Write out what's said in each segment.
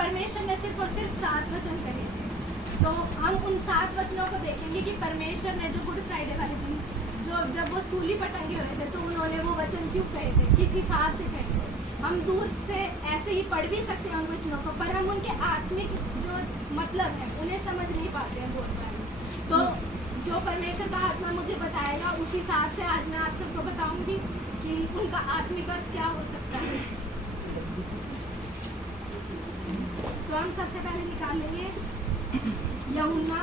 परमेश्वर ने सिर्फ और सिर्फ 7 वचन कहे थे। तो हम उन 7 वचनों को देखेंगे कि परमेश्वर ने जो गुड फ्राइडे वाले दिन जब वो सूली पर टंगे हुए थे तो उन्होंने वो वचन क्यों कहे थे, किस हिसाब से कहे थे। हम दूर से ऐसे ही पढ़ भी सकते हैं उन वचनों को, पर हम उनके आत्मिक जो मतलब है उन्हें समझ नहीं पाते हैं बहुत बार। तो जो परमेश्वर का आत्मा मुझे बताएगा उस हिसाब से आज मैं आप सबको बताऊंगी कि उनका आत्मिक अर्थ क्या हो सकता है। तो हम सबसे पहले निकाल लेंगे यूहन्ना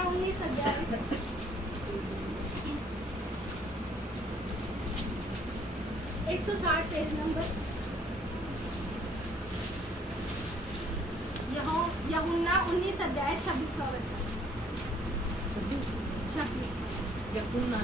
19 अध्याय 160 पेज नंबर। यूहन्ना 19 अध्याय 26वां वचन। 26 यूहन्ना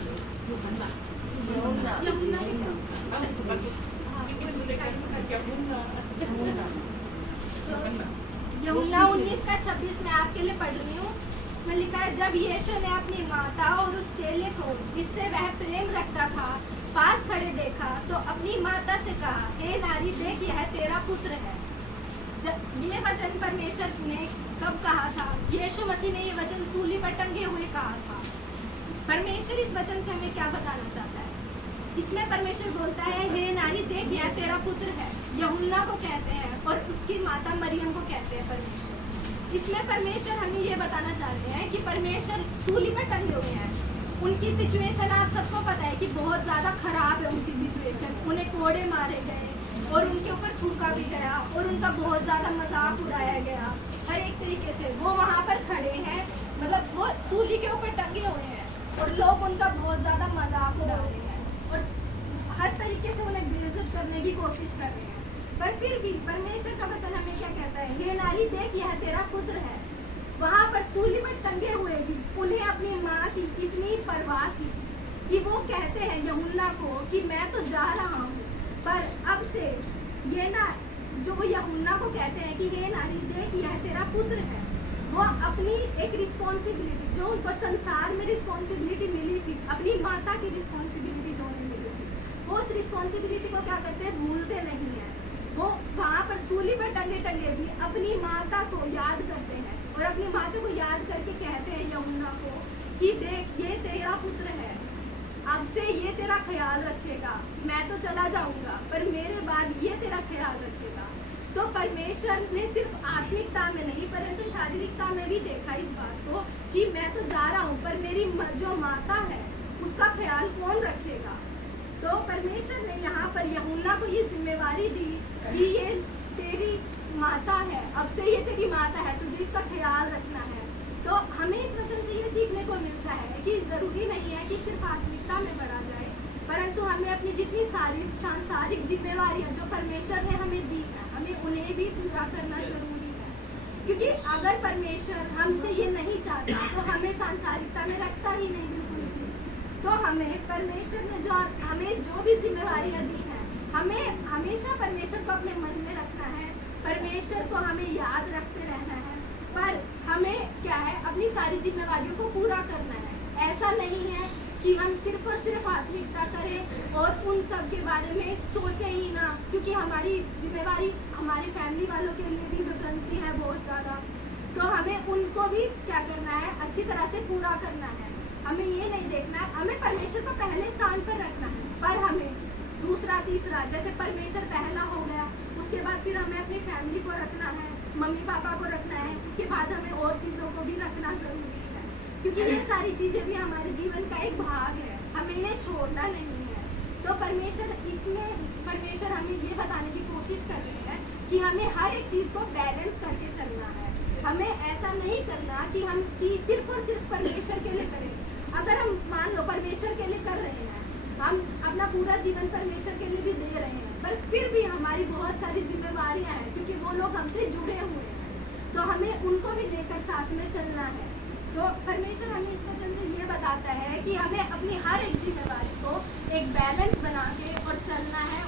यूहन्ना 19 का 26 मैं आपके लिए पढ़ रही हूँ। इसमें लिखा है, जब यीशु ने अपनी माता और उस चेले को जिससे वह प्रेम रखता था पास खड़े देखा तो अपनी माता से कहा, हे नारी देख यह तेरा पुत्र है। ये वचन परमेश्वर ने कब कहा था? यीशु मसीह ने ये वचन सूली पर टंगे हुए कहा था। परमेश्वर इस वचन से हमें क्या बताना चाहता है? इसमें परमेश्वर बोलता है, हे नारी देख यह तेरा पुत्र है। यूहन्ना को कहते हैं और उसकी माता मरियम को कहते हैं परमेश्वर। इसमें परमेश्वर हमें ये बताना चाहते हैं कि परमेश्वर सूली पर टंगे हुए हैं। उनकी सिचुएशन आप सबको पता है कि बहुत ज़्यादा खराब है उनकी सिचुएशन। उन्हें कोड़े मारे गए और उनके ऊपर थूका भी गया और उनका बहुत ज़्यादा मजाक उड़ाया गया। हर एक तरीके से वो वहाँ पर खड़े हैं, मतलब वो सूली के ऊपर टंगे हुए हैं और लोग उनका बहुत ज़्यादा मजाक उड़ा रहे हैं और हर तरीके से उन्हें बेइज्जत करने की कोशिश कर रहे हैं। पर फिर भी परमेश्वर का वचन हमें क्या कहता है? हे नारी देख यह तेरा पुत्र है। वहाँ पर सूली पर टंगे हुए भी उन्हें अपनी माँ की इतनी परवाह थी कि वो कहते हैं यूहन्ना को कि मैं तो जा रहा हूँ, पर अब से ये ना जो यूहन्ना को कहते हैं कि हे नारी देख यह तेरा पुत्र है, वो अपनी एक रिस्पॉन्सिबिलिटी जो उनको संसार में रिस्पॉन्सिबिलिटी मिली थी, अपनी माता की रिस्पॉन्सिबिलिटी जो उन्हें मिली थी, वो उस रिस्पॉन्सिबिलिटी को क्या करते हैं? भूलते नहीं है। वो वहाँ पर सूली पर टंगे टंगे भी अपनी माता को याद करते हैं और अपनी माता को याद करके कहते हैं यूहन्ना को कि देख ये तेरा पुत्र है, अब से ये तेरा ख्याल रखेगा। मैं तो चला जाऊंगा पर मेरे बाद ये तेरा ख्याल रखेगा। तो परमेश्वर ने सिर्फ आत्मिकता में नहीं परंतु शारीरिकता में भी देखा इस बात को कि मैं तो जा रहा हूँ पर मेरी जो माता है उसका ख्याल कौन रखेगा। तो परमेश्वर ने यहाँ पर यूहन्ना को ये जिम्मेवारी दी कि ये तेरी माता है, अब से ये तेरी माता है, तुझे इसका ख्याल रखना है। तो हमें इस वचन से ये सीखने को मिलता है कि जरूरी नहीं है कि सिर्फ आत्मिकता में बढ़ा जाए, परंतु हमें अपनी जितनी सारी सांसारिक जिम्मेवारियां जो परमेश्वर ने हमें दी है हमें उन्हें भी पूरा करना जरूरी है। क्योंकि अगर परमेश्वर हमसे ये नहीं चाहता तो हमें सांसारिकता में रखता ही नहीं बिल्कुल भी। तो हमें परमेश्वर ने हमें जो भी जिम्मेवारियां दी हैं हमें हमेशा परमेश्वर को अपने मन में रखना है, परमेश्वर को हमें याद रखते रहना है, पर हमें क्या है अपनी सारी जिम्मेवारियों को पूरा करना है। ऐसा नहीं है कि हम सिर्फ और सिर्फ आत्मिकता करें और उन सब के बारे में सोचें ही ना, क्योंकि हमारी जिम्मेवारी हमारे फैमिली वालों के लिए भी बनती है बहुत ज़्यादा। तो हमें उनको भी क्या करना है? अच्छी तरह से पूरा करना है। हमें ये नहीं देखना है, हमें परमेश्वर को पहले स्थान पर रखना है, पर हमें दूसरा तीसरा जैसे परमेश्वर पहला हो गया, उसके बाद फिर हमें अपनी फैमिली को रखना है, मम्मी पापा को रखना है, उसके बाद हमें और चीज़ों को भी रखना ज़रूरी है, क्योंकि ये सारी चीज़ें भी हमारे जीवन का एक भाग है, हमें ये छोड़ना नहीं है। तो परमेश्वर हमें ये बताने की कोशिश कर रहे हैं कि हमें हर एक चीज़ को बैलेंस करके चलना है। हमें ऐसा नहीं करना कि हम सिर्फ और सिर्फ परमेश्वर के लिए करें। अगर हम मान लो परमेश्वर के लिए कर रहे हैं, हम अपना पूरा जीवन परमेश्वर के लिए भी दे रहे हैं, पर फिर भी हमारी बहुत सारी जिम्मेवारियां हैं क्योंकि वो लोग हमसे जुड़े हुए हैं, तो हमें उनको भी लेकर साथ में चलना है। तो परमेश्वर हमें इस वचन से ये बताता है कि हमें अपनी हर एक जिम्मेवारी को एक बैलेंस बना के और चलना है।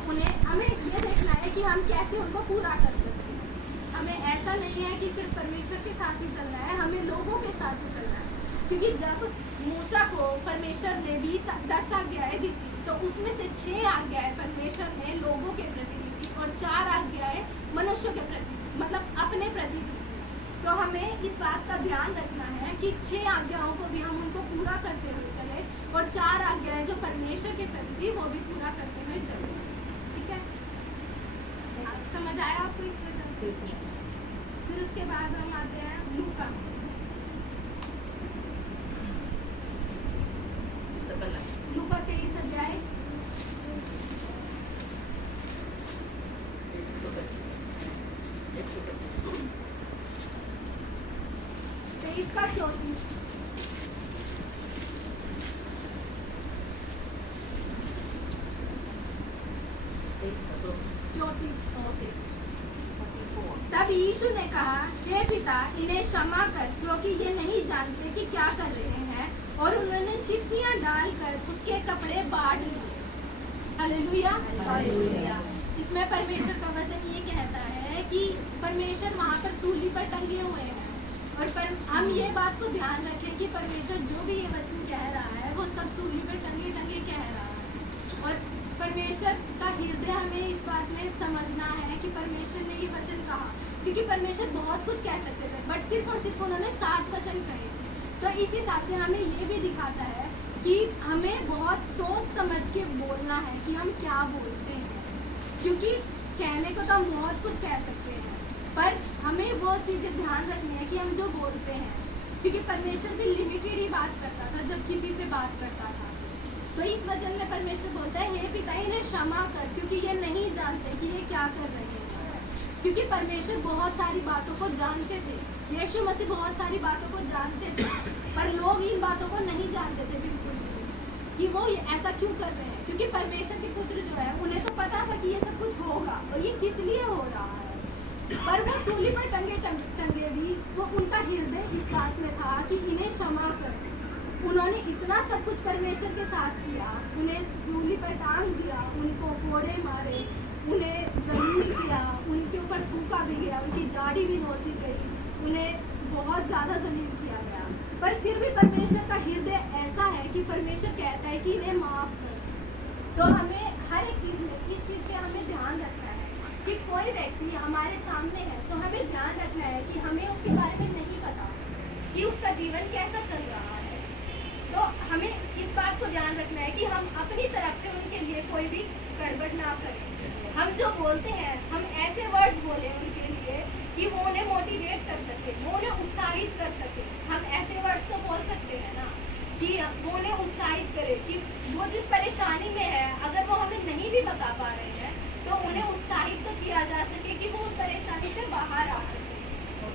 हमें ये देखना है कि हम कैसे उनको पूरा कर सकते हैं। हमें ऐसा नहीं है कि सिर्फ परमेश्वर के साथ ही चलना है, हमें लोगों के साथ भी चलना है। क्योंकि जब मूसा को परमेश्वर ने 10 आज्ञाएं दी थी तो उसमें से 6 आज्ञाएं परमेश्वर ने लोगों के प्रति दी थी और 4 आज्ञाएं मनुष्यों के प्रति, मतलब अपने प्रति दी थी। तो हमें इस बात का ध्यान रखना है कि 6 आज्ञाओं को भी हम उनको पूरा करते हुए चले और 4 आज्ञाएं जो परमेश्वर के प्रति थी वो भी पूरा करते हुए चले। ठीक है, आप समझ आया आपको इस वजह से? फिर उसके बाद हम आते हैं लूका। लूका 23 अध्याय 23 का 34। तब यीशु ने कहा, हे पिता, इन्हें क्षमा कर, क्योंकि ये नहीं जानते कि क्या कर रहे हैं। और उन्होंने चिट्ठियां डालकर उसके कपड़े बांट लिए। हालेलुया। इसमें परमेश्वर का वचन ये कहता है कि परमेश्वर वहाँ पर सूली पर टंगे हुए हैं और हम ये बात को ध्यान रखें कि परमेश्वर जो भी ये वचन कह रहा है वो सब सूली पर टंगे टंगे कह रहा है। और परमेश्वर का हृदय हमें इस बात में समझना है कि परमेश्वर ने ये वचन कहा, क्योंकि परमेश्वर बहुत कुछ कह सकते थे बट सिर्फ और सिर्फ उन्होंने 7 वचन कहे। तो इस हिसाब से हमें ये भी दिखाता है कि हमें बहुत सोच समझ के बोलना है कि हम क्या बोलते हैं, क्योंकि कहने को तो हम बहुत कुछ कह सकते हैं पर हमें वो चीज़ें ध्यान रखनी है कि हम जो बोलते हैं, क्योंकि परमेश्वर भी लिमिटेड ही बात करता था जब किसी से बात करता था। तो इस वचन में परमेश्वर बोलता है, हे पिता, इन्हें क्षमा कर, क्योंकि ये नहीं जानते कि ये क्या कर रहे हैं। क्योंकि परमेश्वर बहुत सारी बातों को जानते थे, यीशु मसीह बहुत सारी बातों को जानते थे, पर लोग इन बातों को नहीं जानते थे बिल्कुल भी कि वो ऐसा क्यों कर रहे हैं। क्योंकि परमेश्वर के पुत्र जो है उन्हें तो पता था कि ये सब कुछ होगा और ये किस लिए हो रहा है, पर वो सूली पर टंगे भी वो उनका हृदय इस बात में था कि इन्हें क्षमा कर। उन्होंने इतना सब कुछ परमेश्वर के साथ किया, उन्हें सूली पर टांग दिया, उनको कोड़े मारे, उन्हें जलील किया, उनके ऊपर थूका भी गया, उनकी दाढ़ी भी नोची गई, उन्हें बहुत ज़्यादा जलील किया गया। पर फिर भी परमेश्वर का हृदय ऐसा है कि परमेश्वर कहता है कि इन्हें माफ़ कर। तो हमें हर एक चीज़ में इस चीज़ पे हमें ध्यान रखना है कि कोई व्यक्ति हमारे सामने है तो हमें ध्यान रखना है कि हमें उसके बारे में नहीं पता कि उसका जीवन कैसा चल रहा है। तो हमें इस बात को ध्यान रखना है कि हम अपनी तरफ से उनके लिए कोई भी गड़बड़ ना करें। हम जो बोलते हैं हम ऐसे वर्ड्स बोलें उनके लिए कि वो उन्हें मोटिवेट कर सके, वो उन्हें उत्साहित कर सके। हम ऐसे वर्ड्स तो बोल सकते हैं ना कि वो उन्हें उत्साहित करे कि वो जिस परेशानी में है अगर वो हमें नहीं भी बता पा रहे हैं तो उन्हें उत्साहित तो किया जा सके कि वो उस परेशानी से बाहर आ सके।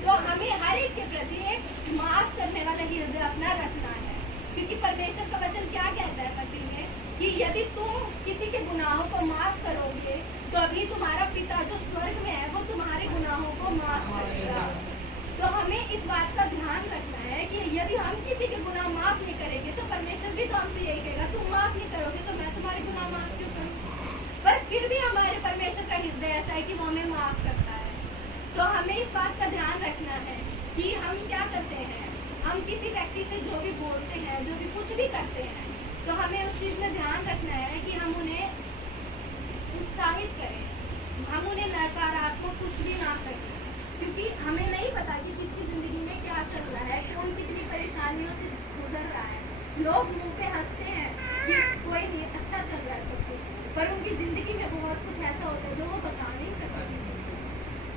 तो हमें हर एक के प्रति एक माफ़ करने वाला हृदय अपना रखना है, क्योंकि परमेश्वर का वचन क्या कहता है पति में कि यदि तुम किसी के गुनाहों को माफ़ करोगे तो अभी तुम्हारा पिता जो स्वर्ग में है वो तुम्हारे गुनाहों को माफ़ करेगा। तो हमें इस बात का ध्यान रखना है कि यदि हम किसी के गुनाह माफ़ नहीं करेंगे तो परमेश्वर भी तो हमसे यही कहेगा, तुम माफ़ नहीं करोगे तो मैं तुम्हारे गुनाह माफ़ क्यों करूँ। पर फिर भी हमारे परमेश्वर का हृदय ऐसा है कि वो हमें माफ़ करता है। तो हमें इस बात का ध्यान रखना है कि हम क्या करते हैं, हम किसी व्यक्ति से जो भी बोलते हैं, जो भी कुछ भी करते हैं, तो हमें उस चीज़ में ध्यान रखना है कि हम उन्हें उत्साहित करें, हम उन्हें नकारात्मक कुछ भी ना करें, क्योंकि हमें नहीं पता कि किसकी ज़िंदगी में क्या चल रहा है, कौन कितनी परेशानियों से गुजर रहा है। लोग मुंह पे हंसते हैं कि कोई नहीं, अच्छा चल रहा है सब कुछ, पर उनकी ज़िंदगी में बहुत कुछ ऐसा होता है जो वो बता नहीं सकते किसी को।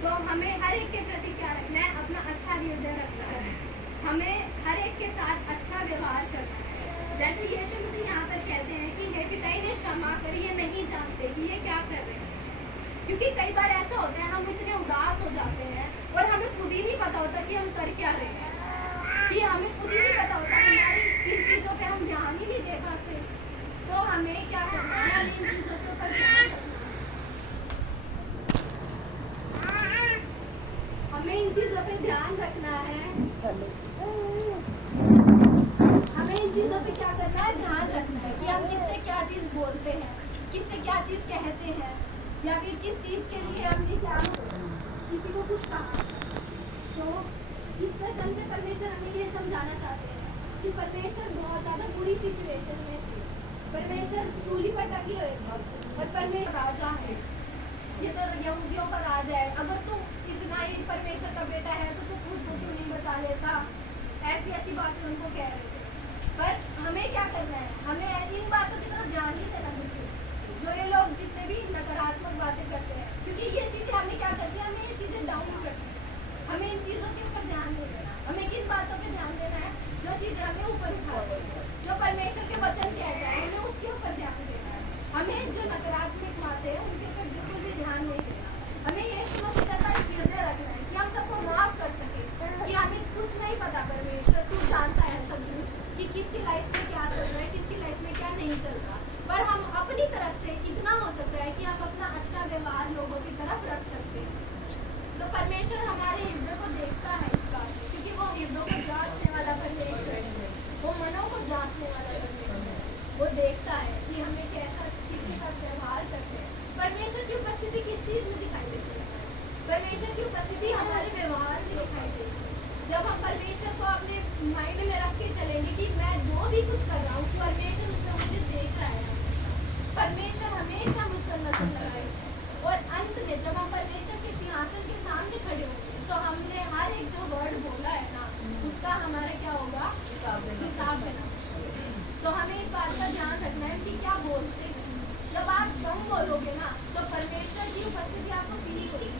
तो हमें हर एक के प्रति क्या रखना है, अपना अच्छा हृदय रखना है, हमें हर एक के साथ अच्छा व्यवहार करना है। जैसे यीशु मसीह यहाँ पर कहते हैं कि हे पिता, इन्हें क्षमा कर, ये नहीं जानते कि ये क्या कर रहे हैं। क्योंकि कई बार ऐसा होता है हम इतने उदास हो जाते हैं और हमें खुद ही नहीं पता होता कि हम कर क्या रहे हैं, कि हमें खुद ही नहीं पता होता, हमारी इन चीज़ों पे हम ध्यान ही नहीं दे पाते। तो हमें क्या करना है, हमें इन चीज़ों के ऊपर ध्यान रखना है, हमें इन चीज़ों पे ध्यान रखना है, हमें इन चीज़ों पे क्या करना है, ध्यान रखना है कि हम किससे क्या चीज़ बोलते हैं, किससे क्या चीज़ कहते हैं, या फिर किस चीज़ के लिए हमने क्या किसी को कुछ कहा। तो इस वजह से परमेश्वर हमें ये समझाना चाहते हैं कि परमेश्वर बहुत ज़्यादा बुरी सिचुएशन में थे परमेश्वर सूली पर टंगे हुए थे और परमेश्वर राजा है। ये तो यहूदियों का राजा है। अगर तू इतना ही परमेश्वर का बेटा है तो तू खुद को क्यों नहीं बचा लेता? ऐसी ऐसी बातें उनको कह रहे थे। पर हमें क्या करना है? हमें इन बातों की तरफ ध्यान नहीं देना बिल्कुल। जो ये लोग जितने भी नकारात्मक बातें करते हैं, क्योंकि ये चीजें हमें क्या करती है, हमें ये चीजें डाउन करती है। हमें इन चीजों के ऊपर ध्यान नहीं देना। हमें किन बातों पे ध्यान देना है? जो चीजें हमें ऊपर उठाती है, जो परमेश्वर के वचन कहता है, हमें उसके ऊपर ध्यान देना है। हमें जो नकारात्मक बातें हैं उनके ऊपर बिल्कुल भी ध्यान नहीं देना। हमें यीशु मसीह जैसा हृदय रखना है कि हम सबको माफ कर सके, कि हमें कुछ नहीं पता। परमेश्वर तू जानता है सब कुछ, कि किसकी लाइफ में क्या चल रहा है, किसकी लाइफ में क्या नहीं चल रहा। पर हम अपनी तरफ से इतना हो सकता है कि हम अपना अच्छा व्यवहार लोगों की तरफ रख सकते हैं। तो परमेश्वर हमारे हृदय को देखता है इस बात में, क्योंकि वो हृदय को जांचने वाला परमेश्वर है, वो मनों को जांचने वाला परमेश्वर है। वो देखता है कि हमें कैसा किसके साथ व्यवहार करते हैं। परमेश्वर की उपस्थिति किस चीज में दिखाई देती है? परमेश्वर की उपस्थिति हमारे व्यवहार में दिखाई देती है। जब हम परमेश्वर को अपने माइंड में रख के चलेंगे कि मैं जो भी कुछ कर रहा हूँ, परमेश्वर उसमें मुझे देख रहा है, परमेश्वर हमेशा मुझ पर नजर लगाएगा। और अंत में जब हम परमेश्वर के सिंहासन के सामने खड़े होंगे, तो हमने हर एक जो वर्ड बोला है ना, उसका हमारा क्या होगा? हिसाब देना। तो हमें इस बात का ध्यान रखना है कि क्या बोलते हैं। जब आप कम बोलोगे ना, तो परमेश्वर की उपस्थिति आपको फील होगी।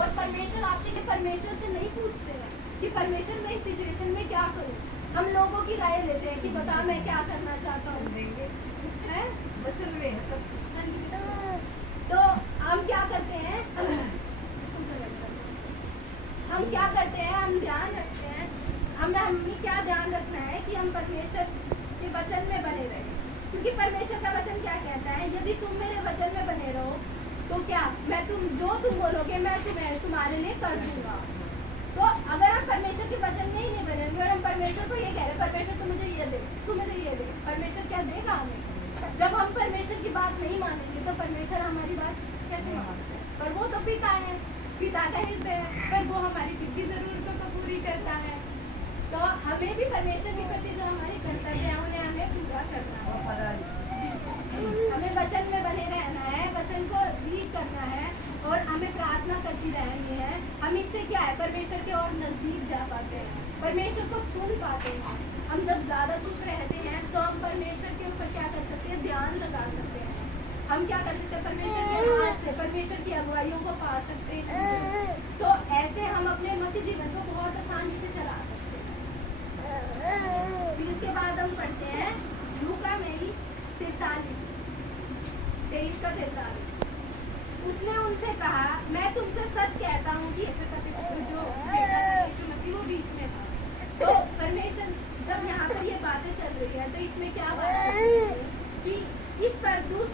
और परमेश्वर आपसे परमेश्वर से नहीं पूछते हैं कि परमेश्वर मैं इस सिचुएशन में क्या करूं। हम लोगों की राय लेते हैं कि बता मैं क्या करना चाहता हूँ, हैं? तो हम क्या करते हैं? हम ध्यान रखते हैं। हमें क्या ध्यान रखना है कि हम परमेश्वर के वचन में बने रहें, क्योंकि परमेश्वर का वचन क्या कहता है? यदि तुम मेरे वचन में बने रहो तो क्या मैं जो तुम बोलोगे मैं तुम्हारे लिए कर दूंगा। तो अगर हम परमेश्वर के वचन में ही नहीं बनेंगे और हम परमेश्वर को ये कह रहे हैं परमेश्वर तू मुझे ये दे, तू मुझे ये दे, परमेश्वर क्या देगा हमें? जब हम परमेश्वर की बात नहीं मानेंगे तो परमेश्वर हमारी बात कैसे मानेगा? पर वो तो पिता है, पिता का हृदय है, पर वो हमारी फिर भी जरूरतों को पूरी करता है। तो हमें भी परमेश्वर के प्रति जो हमारी कर्तव्य है उन्हें हमें पूरा करना है। हमें वचन में बने रहना है, वचन को रीड करना है और हमें प्रार्थना करती रहनी है। हम इससे क्या है? परमेश्वर के और नजदीक जा पाते हैं, परमेश्वर को सुन पाते हैं। हम जब ज्यादा चुप रहते हैं तो हम परमेश्वर के ऊपर क्या कर सकते हैं? ध्यान लगा सकते हैं। हम क्या कर सकते हैं? परमेश्वर के हाथ से परमेश्वर की अगुवाइयों को पा सकते हैं। तो ऐसे हम अपने मसीह जीवन को बहुत आसानी से चला सकते हैं। फिर उसके बाद हम पढ़ते हैं लूका में 23:43। उसने उनसे कहा मैं तुमसे सच कहता हूँ कि जो यीशु मसीह वो बीच में था। तो परमेश्वर जब यहाँ पर ये बातें चल रही है तो इसमें क्या बात है कि इस परदूस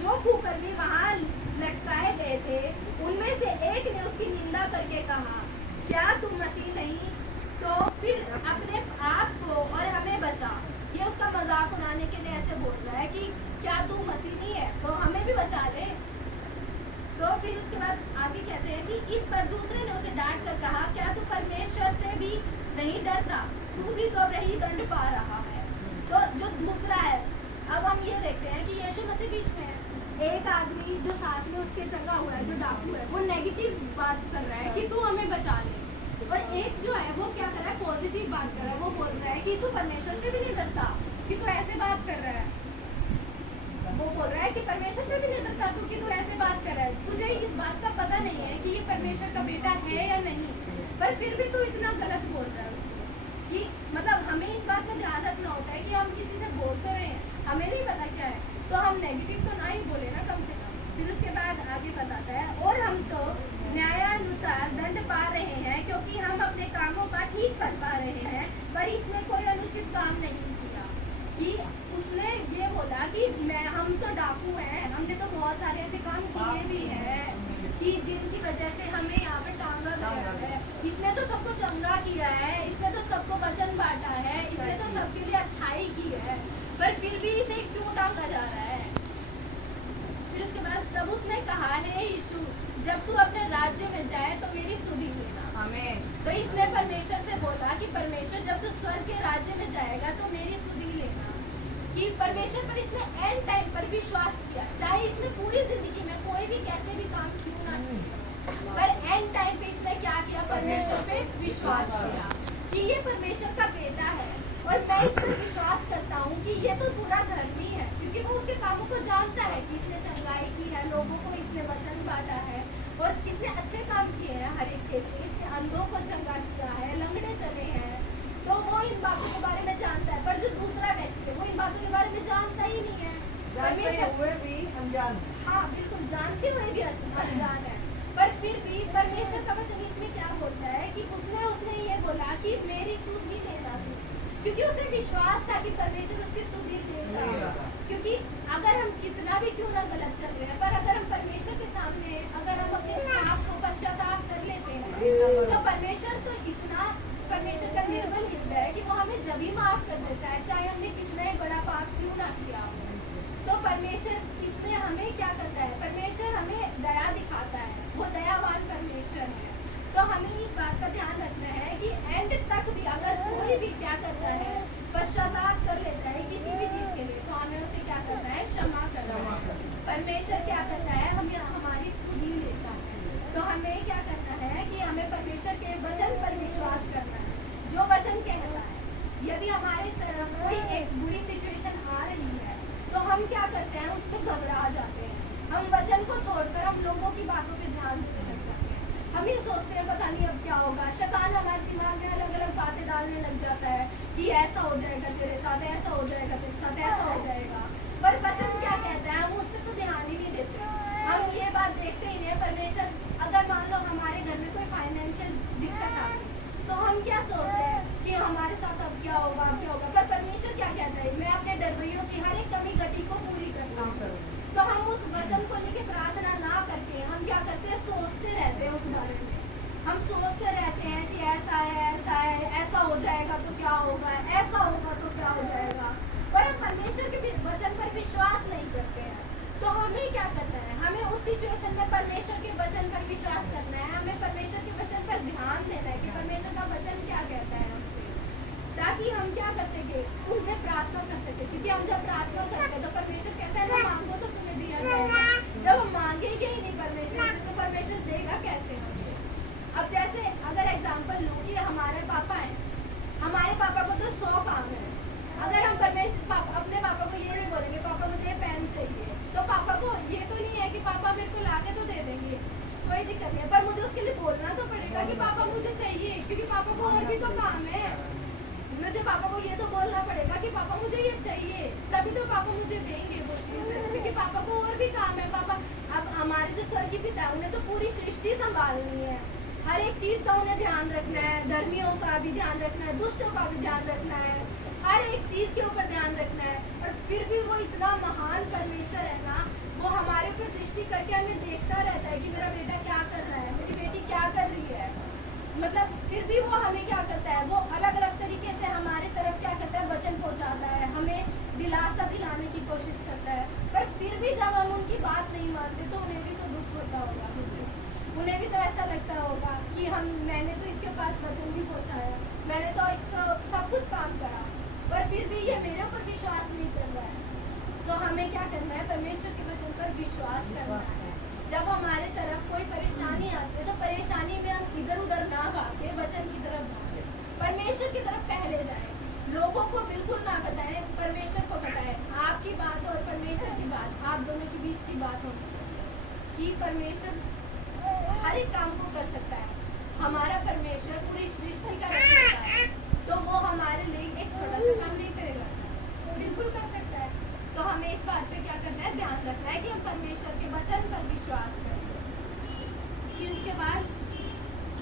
जो कुकर्मी वहाँ लटकाए गए थे उनमें से एक ने उसकी निंदा करके कहा क्या तुम मसीह नहीं? तो फिर अपने आप को और हमें बचा। ये उसका मजाक उड़ाने के लिए ऐसे बोल रहा है कि क्या तू मसीह नहीं है तो हमें भी बचा ले। तो फिर उसके बाद आगे कहते हैं कि इस पर दूसरे ने उसे डांट कर कहा क्या तू परमेश्वर से भी नहीं डरता? तू भी तो वही दंड पा रहा है। तो जो दूसरा है, अब हम ये देखते हैं कि यीशु मसीह बीच में है। एक आदमी जो साथ में उसके टंगा हुआ है, जो डाकू है, वो नेगेटिव बात कर रहा है कि तू हमें बचा ले, और एक जो है वो क्या कर रहा है? पॉजिटिव बात कर रहा है। वो बोल रहा है कि तू परमेश्वर से भी नहीं डरता, कि तू ऐसे बात कर रहा है। वो बोल रहा है कि परमेश्वर से भी नहीं डरता तू, कि तू ऐसे बात कर रहा है। तुझे इस बात का पता नहीं है कि ये परमेश्वर का बेटा है या नहीं, पर फिर भी तू इतना गलत बोल रहा है उसको। कि मतलब हमें इस बात में ध्यान रखना होता है कि हम किसी से बोल तो रहे हैं, हमें नहीं पता क्या है, तो हम नेगेटिव तो ना ही बोले ना कम से कम। फिर उसके बाद आगे बताता है और हम तो न्यायानुसार दंड पा रहे हैं क्योंकि हम अपने कामों का ठीक फल पा रहे हैं, पर इसने कोई अनुचित काम नहीं किया। कि उसने ये बोला कि हम तो डाकू हैं, हमने तो बहुत सारे ऐसे काम किए भी हैं कि जिनकी वजह से हमें यहाँ पे टांगा गया है। इसने तो सबको चंगा किया है, इसने तो सबको वचन बांटा है, इसने तो सबके लिए अच्छाई की है, पर फिर भी इसे क्यों टांगा जा रहा है? फिर उसके बाद तब उसने कहा है यीशु जब तू अपने राज्य में जाए तो मेरी सुधि लेना। आमीन। तो इसने परमेश्वर से बोला कि परमेश्वर जब तू स्वर्ग के राज्य में जाएगा तो मेरी सुधि लेना। कि परमेश्वर पर इसने एंड टाइम पर विश्वास किया, चाहे इसने पूरी जिंदगी में कोई भी कैसे भी काम क्यों ना किया, पर एंड टाइम पे इसने क्या किया, परमेश्वर पे विश्वास किया कि ये परमेश्वर का बेटा है। और मैं इस पर विश्वास करता हूँ कि ये तो पूरा धर्मी है, क्योंकि वो उसके कामों को जानता है कि इसने चंगाई की है, लोगों को इसने वचन बांटा है और इसने अच्छे काम किए हैं हर एक के लिए। इसने अंधों को चंगा किया है, लंगड़े चले हैं, तो वो इन बातों के बारे में जानता है। पर जो दूसरा व्यक्ति है वो इन बातों के बारे में जानता ही नहीं है, जानते हुए भी अनजान। हाँ बिल्कुल, जानते हुए भी अनजान है। पर फिर भी परमेश्वर का वचन इसमें क्या बोलता है कि उसने ये बोला कि मेरी सुध भी लेना तू, क्योंकि उसे विश्वास था कि परमेश्वर उसकी सुध ही लेगा। क्योंकि अगर हम कितना भी क्यों ना गलत चल रहे हैं, पर अगर हम परमेश्वर के सामने अगर हम अपने आप को पश्चाताप कर लेते हैं तो परमेश्वर तो इतना, परमेश्वर का निर्मल हृदय है कि वो हमें जब भी माफ कर देता है, चाहे हमने कितना ही बड़ा पाप क्यों ना किया हो। तो परमेश्वर इसमें हमें क्या करता है, परमेश्वर हमें दया दिखाता है, वो दयावान परमेश्वर है। तो हमें इस बात का ध्यान रखना है कि एंड तक भी अगर कोई भी क्या करता है, पश्चाताप कर लेता है किसी भी चीज के लिए, तो हमें उसे क्या करना है, क्षमा करना है। परमेश्वर क्या करता है, हमें हमारी सुधि लेता है। तो हमें क्या करना है कि हमें परमेश्वर के वचन पर विश्वास करना है, जो वचन कहता है। यदि हमारी तरफ कोई एक बुरी सिचुएशन आ रही है तो हम क्या करते हैं, उसमें घबरा जाते हैं, हम वचन को छोड़कर हम लोगों की बातों पे ध्यान देने लग जाते हैं। हम ये सोचते हैं पता नहीं अब क्या होगा, शैतान हमारे दिमाग में अलग अलग बातें डालने लग जाता है कि ऐसा हो जाएगा तेरे साथ, ऐसा हो जाएगा तेरे साथ, ऐसा हो जाएगा। पर वचन क्या कहता है, हम उस पर तो ध्यान ही नहीं देते। हम ये बात देखते ही नहीं। परमेश्वर अगर मान लो हमारे घर में कोई फाइनेंशियल दिक्कत आ गई तो हम क्या सोचते हैं कि हमारे साथ अब क्या होगा, अब क्या होगा। पर परमेश्वर क्या कहता है, मैं अपने डरवैयों की हर एक कमी घटी को पूरी करता हूँ। तो हम उस वचन को लेके प्रार्थना ना करके हम क्या करते हैं, सोचते रहते हैं उस बारे में। हम सोचते रहते हैं कि ऐसा है, ऐसा हो जाएगा तो क्या होगा, ऐसा होगा तो क्या हो जाएगा। पर हम परमेश्वर के वचन पर विश्वास नहीं करते हैं। तो हमें क्या करना है, हमें उस सिचुएशन में परमेश्वर के वचन पर विश्वास करना है, हमें परमेश्वर के वचन पर ध्यान देना है कि परमेश्वर का वचन क्या कहता है हमसे, ताकि हम क्या कर सके, उनसे प्रार्थना कर सके। क्योंकि हम जब प्रार्थना करते हैं तो परमेश्वर कहता है ना मांगो तो तुम्हें दिया जाएगा। जब हम मांगेंगे ही नहीं परमेश्वर से तो परमेश्वर देगा कैसे हमसे। अब जैसे अगर एग्जाम्पल लूँ कि हमारे पापा हैं, हमारे पापा को तो 100 काम है। अगर हम अपने पापा को ये नहीं बोलेंगे पापा मुझे ये पेन चाहिए, तो पापा को ये तो नहीं है कि पापा मेरे को लाके तो दे देंगे, कोई दिक्कत नहीं है। पर मुझे उसके लिए बोलना तो पड़ेगा कि पापा मुझे चाहिए, क्योंकि पापा को और भी तो काम है। मुझे पापा को ये तो बोलना पड़ेगा कि पापा मुझे ये चाहिए, तभी तो पापा मुझे देंगे वो चीज़, क्योंकि पापा को और भी काम है। पापा अब हमारे जो स्वर्गीय पिता उन्हें तो पूरी सृष्टि संभालनी है, हर एक चीज़ का उन्हें ध्यान रखना है, धर्मियों का भी ध्यान रखना है, दुष्टों का भी ध्यान रखना है, हर एक चीज़ के ऊपर ध्यान रखना है। और फिर भी वो इतना महान परमेश्वर है ना, वो हमारे ऊपर दृष्टि करके हमें देखता रहता है कि मेरा बेटा क्या कर रहा है, मेरी बेटी क्या कर रही है। मतलब फिर भी वो हमें क्या करता है, वो अलग अलग तरीके से हमारे तरफ क्या करता है, वचन पहुंचाता है, हमें दिलासा दिलाने की कोशिश करता है। पर फिर भी जब हम उनकी बात नहीं मानते तो उन्हें भी तो दुख होता होगा, उन्हें भी तो ऐसा लगता होगा कि मैंने तो इसके पास वचन भी पहुंचाया, मैंने तो इसका सब कुछ काम करा, पर फिर भी ये मेरे ऊपर विश्वास नहीं कर रहा है। तो हमें क्या करना है, परमेश्वर के वचन पर विश्वास करना है। जब हमारे तरफ कोई परेशानी आती है तो परेशानी में हम इधर उधर ना भागे, वचन की तरफ भागे, परमेश्वर की तरफ पहले जाए, लोगों को बिल्कुल ना बताएं, परमेश्वर को बताएं। आपकी बात और परमेश्वर की बात, आप दोनों के बीच की बात होनी चाहिए कि परमेश्वर हर एक काम को कर सकता है। हमारा परमेश्वर पूरी सृष्टि का रख सकता है, तो वो हमारे लिए एक छोटा सा काम नहीं करेगा, बिल्कुल कर सकता है। तो हमें इस बात पे क्या करना है, ध्यान रखना है कि हम परमेश्वर के वचन पर विश्वास करें। फिर उसके बाद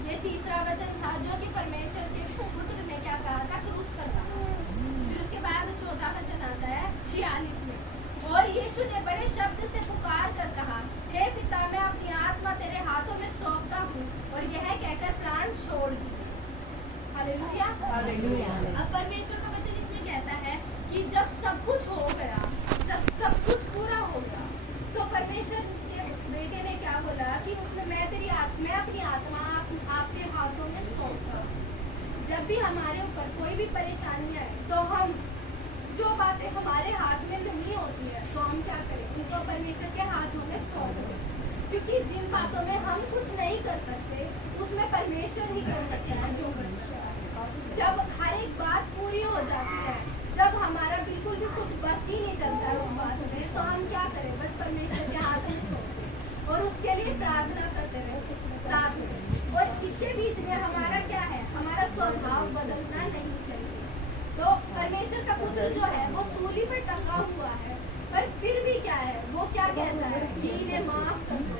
ये तीसरा वचन था जो कि परमेश्वर के पुत्र ने क्या कहा था, क्रूस पर कहा। फिर उसके बाद चौथा वचन आता है 46 में, और यीशु ने बड़े शब्द से पुकार कर कहा, हे पिता मैं अपनी आत्मा तेरे हाथों में सौंपता हूँ, और यह कहकर प्राण छोड़ दिए। Hallelujah, hallelujah. अब परमेश्वर का वचन इसमें कहता है कि जब सब कुछ हो गया, जब सब कुछ पूरा हो गया, तो परमेश्वर के बेटे ने क्या बोला कि उसने मैं अपनी आत्मा आपके हाथों में सौंपता हूँ। जब भी हमारे ऊपर कोई भी परेशानी आए तो हम जो बातें हमारे हाथ बातों में हम कुछ नहीं कर सकते, उसमें परमेश्वर ही कर सकता है जो कर सकता है। जब हर एक बात पूरी हो जाती है, जब हमारा बिल्कुल भी कुछ बस ही नहीं चलता है उस बात में, तो हम क्या करें, बस परमेश्वर के हाथ में छोड़ दें और उसके लिए प्रार्थना करते रहे साथ में। और इसके बीच में हमारा क्या है, हमारा स्वभाव बदलना नहीं चाहिए। तो परमेश्वर का पुत्र जो है वो सूली पर टंगा हुआ है, पर फिर भी क्या है, वो क्या कहता है कि इन्हें माफ कर दो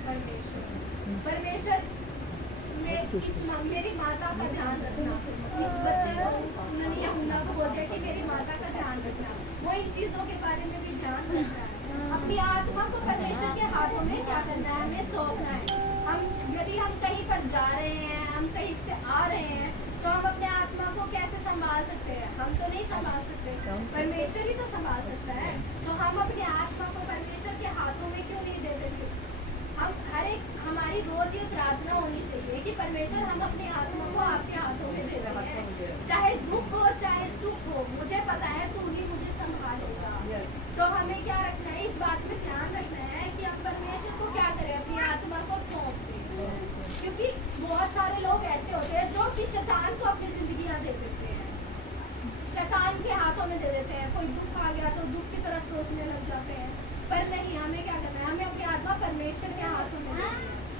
परमेश्वर मेरी माता का ध्यान रखना। इस बच्चे को उन्होंने यहूदा को बोल दिया कि मेरी माता का ध्यान रखना, वो इन चीजों के बारे में भी ध्यान रखना है। अपनी आत्मा को परमेश्वर के हाथों में क्या करना है, हमें सौंपना है। यदि हम कहीं पर जा रहे हैं, हम कहीं से आ रहे हैं, तो हम अपने आत्मा को कैसे संभाल सकते हैं, हम तो नहीं संभाल सकते, परमेश्वर ही तो संभाल सकता है। तो हम अपनी आत्मा को परमेश्वर के हाथों में क्यों नहीं दे देते। हम हर एक हमारी रोज ये प्रार्थना होनी चाहिए कि परमेश्वर हम अपनी आत्मा को आपके हाथों में दे रहे हैं, चाहे दुख हो चाहे सुख हो, मुझे पता है तू ही मुझे संभालेगा। तो हमें क्या रखना है, इस बात में ध्यान रखना है कि हम परमेश्वर को क्या करें, अपनी आत्मा को सौंप दें। क्योंकि बहुत सारे लोग ऐसे होते हैं जो कि शैतान को अपनी जिंदगियां दे देते हैं, शैतान के हाथों में दे देते हैं। कोई दुख आ गया तो दुख की तरफ सोचने लग जाते हैं, पर नहीं, हमें क्या करना है, हमें अपनी आत्मा परमेश्वर के हाथों में देना है।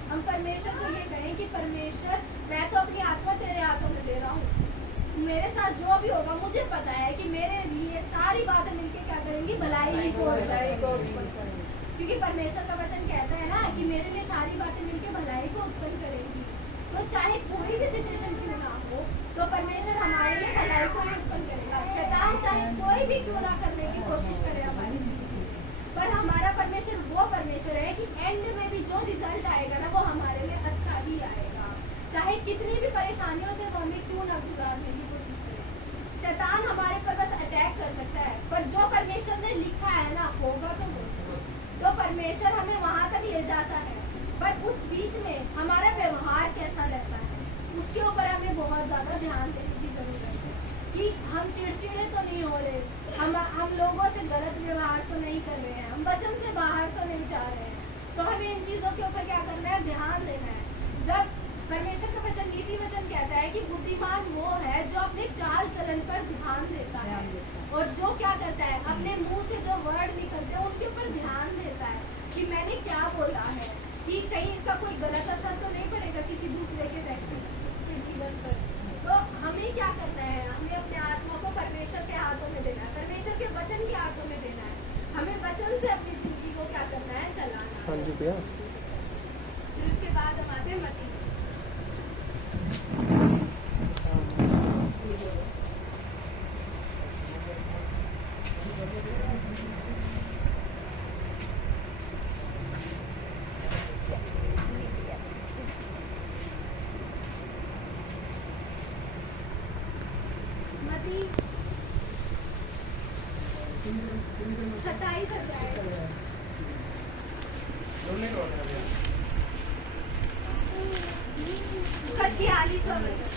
हम परमेश्वर को ये कहें कि परमेश्वर मैं तो अपनी आत्मा तेरे हाथों में दे रहा हूँ, मेरे साथ जो भी होगा मुझे पता है कि मेरे लिए सारी बातें मिलके क्या करेंगी, भलाई को क्योंकि परमेश्वर का वचन कहता है ना कि मेरे लिए सारी बातें मिलके भलाई को उत्पन्न करेंगी। तो चाहे कोई भी सिचुएशन क्यों ना हो, तो परमेश्वर हमारे लिए भलाई को ही उत्पन्न करेगा। शैतान चाहे कोई भी क्यों ना करने की कोशिश करे हमारी, पर हमारा परमेश्वर वो परमेश्वर है कि एंड में भी जो रिजल्ट आएगा ना, वो हमारे लिए अच्छा ही आएगा। चाहे कितनी भी परेशानियों से वो हमें क्यों ना गुजारने की कोशिश करे। शैतान हमारे पर बस अटैक कर सकता है, पर जो परमेश्वर ने लिखा है ना, होगा तो होगा। तो परमेश्वर हमें वहां तक ले जाता है, पर उस बीच में हमारा व्यवहार कैसा रहता है, उसके ऊपर हमें बहुत ज्यादा ध्यान देने की जरूरत है कि हम चिड़चिड़े तो नहीं हो रहे, हम लोगों से गलत व्यवहार तो नहीं कर रहे हैं, हम वचन से बाहर तो नहीं जा रहे हैं। तो हमें इन चीजों के ऊपर क्या करना है, ध्यान देना है। जब परमेश्वर का वचन, नीति वचन कहता है कि बुद्धिमान वो है जो अपने चाल चलन पर ध्यान देता है, और जो क्या करता है, अपने मुंह से जो वर्ड निकलते हैं उनके ऊपर ध्यान देता है कि मैंने क्या बोला है, कि कहीं इसका कोई गलत असर तो नहीं पड़ेगा किसी दूसरे के व्यक्ति के जीवन पर। तो हमें क्या करना है, हमें अपने आत्मा को परमेश्वर के हाथों में देना है, परमेश्वर के वचन के हाथों में देना है। हमें वचन से अपनी जिंदगी को क्या करना है, चलाना है। हाँ जी भैया। फिर उसके बाद हम आते हैं मती। मती 27 अध्याय उसका 46वां वचन।